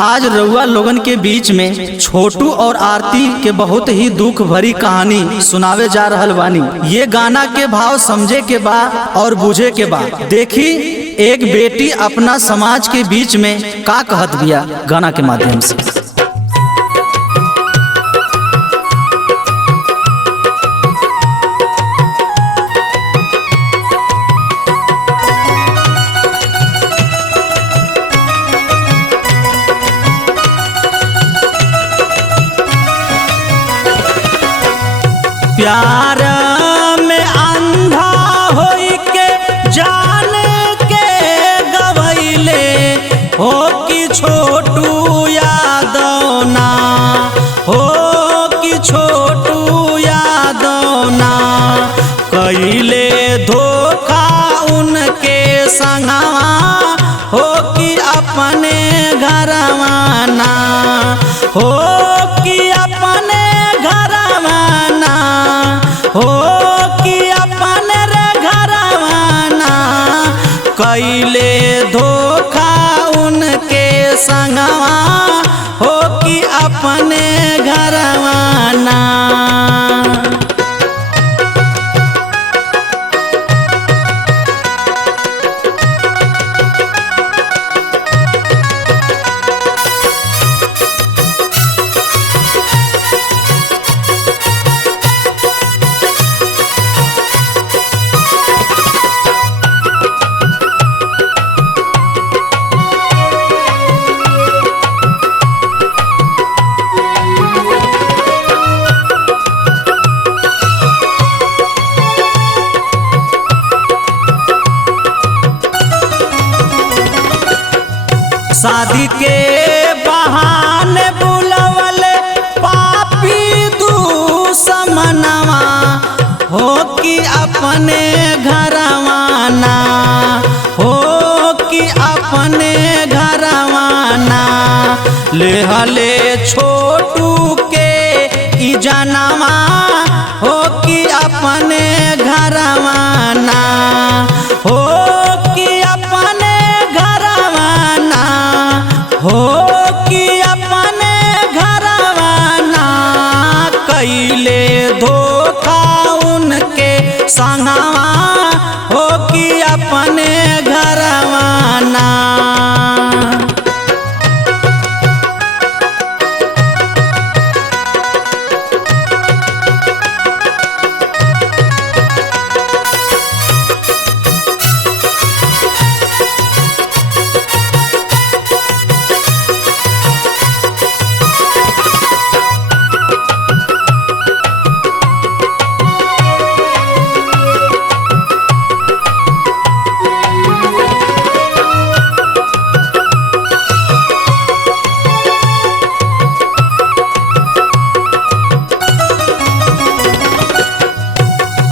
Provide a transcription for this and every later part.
आज रउआ लोगन के बीच में छोटू और आरती के बहुत ही दुख भरी कहानी सुनावे जा रहल बानी। ये गाना के भाव समझे के बा और बुझे के बा। देखी एक बेटी अपना समाज के बीच में का कहत बिया गाना के माध्यम से। प्यार में अंधा होई के जान के गवैले हो कि छोटू यादव ना हो कि छोटू यादव ना कैले धोखा उनके संगवा हो कि अपने घरवा ना हो कि अपने हो कि अपने रे घरवाना कैले धोखा उनके संगवा हो कि अपने घरवाना। शादी के बहाने बुलवले पापी दुश्मनवा हो कि अपने घरवाना हो कि अपने घरवाना ले हले छोटू के ई जनवा हो कि अपने घरवाना हो कि अपने हो कि अपने घरवाना कैले धोखा उनके संगवा हो कि अपने घरवाना।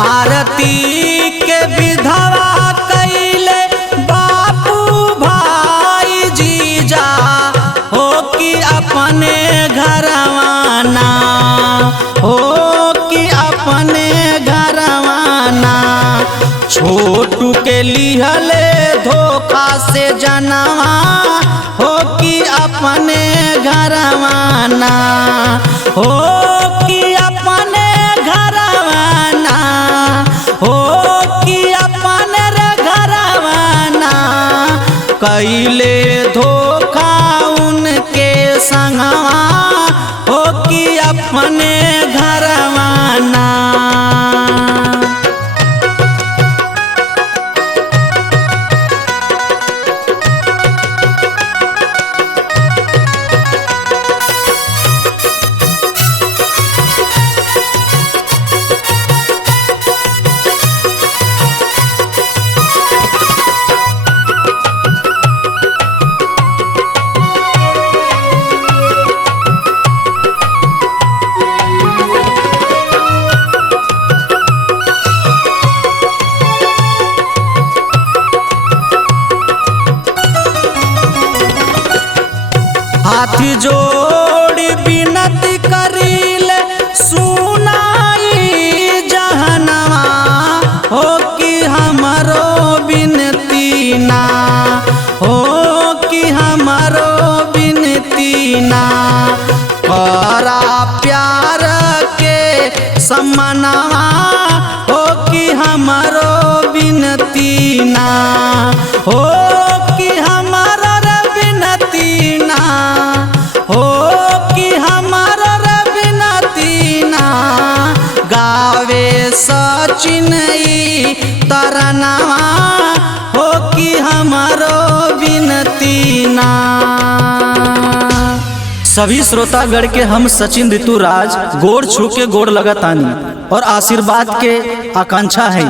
आरती के विधवा कैले बापू भाई जीजा हो कि अपने घरवाना हो कि अपने घरवाना छोटू के लिहले धोखा से जनवा हो कि अपने घरवाना हो कि अपने घरवाना हो कि अपने रे घरवाना कैले धोखा उनके संगवा हो कि अपने घरवाना। हाथ जोड़ विनती करीले सुनाई जहनवा हो कि हमरो विनती ना हो कि हमरो विनती सम्मानवा हो कि हमारो बिनती ना हो कि हमारा रे बिनती ना हो कि हमारा रे बिनती ना गावे सचिन ई तरनवा हो कि हमारो बिनती ना। सभी श्रोतागण के हम सचिन ऋतुराज गोड़ छू के गोड़ लगतानी और आशीर्वाद के आकांक्षा है।